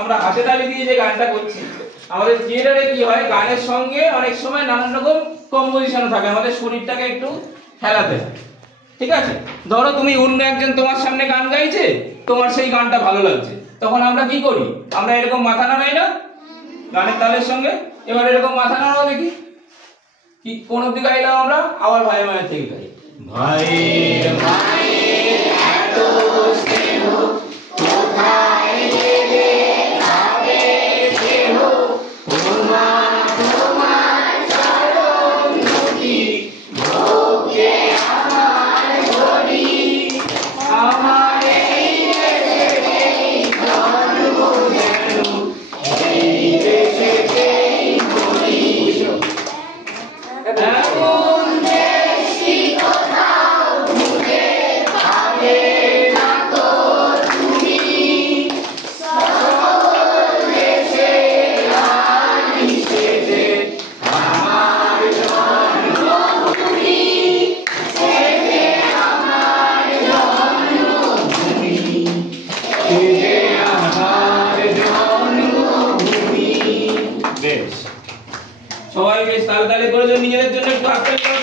আমরা হাতে তালি দিয়ে যে গানটা করছি, আমাদের থিয়েটারে কি হয়, গানের সঙ্গে অনেক সময় নানান রকম কম্পোজিশন থাকে, আমাদের শরীরটাকে একটু খেলাতে হয়। ঠিক আছে, ধরো তুমি অন্য একজন তোমার সামনে গান গাইছে, তোমার সেই গানটা ভালো লাগছে, তখন আমরা কি করি, আমরা এরকম মাথা নাড়াই না গানের তালের সঙ্গে। এবার এরকম মাথা নাড়াও দেখি, কি কোন অবধি গাইলাম আমরা, আবার ভাই মায়ের থেকে গাই। ভাইয়ের মায়ের এত স্নেহ কোথায় গেলে পাবে কেহ, তোমার তোমার চরণ দুটি ভোগে আমার ধরি, আমার এই দেশেতেই জন্ম যেন এই দেশেতেই মরি। এমন দেশি কোথাও খুঁজে পাবে না তো তুমি, সকল দেশে রানী সেজে আমার জন্মভূমি, সেজে আমার জন্মভূমি, সেজে আমার জন্মভূমি। বেশ, সবাই বেশ তালে তালে করে নিজেদের জন্য একটু হাত তালি।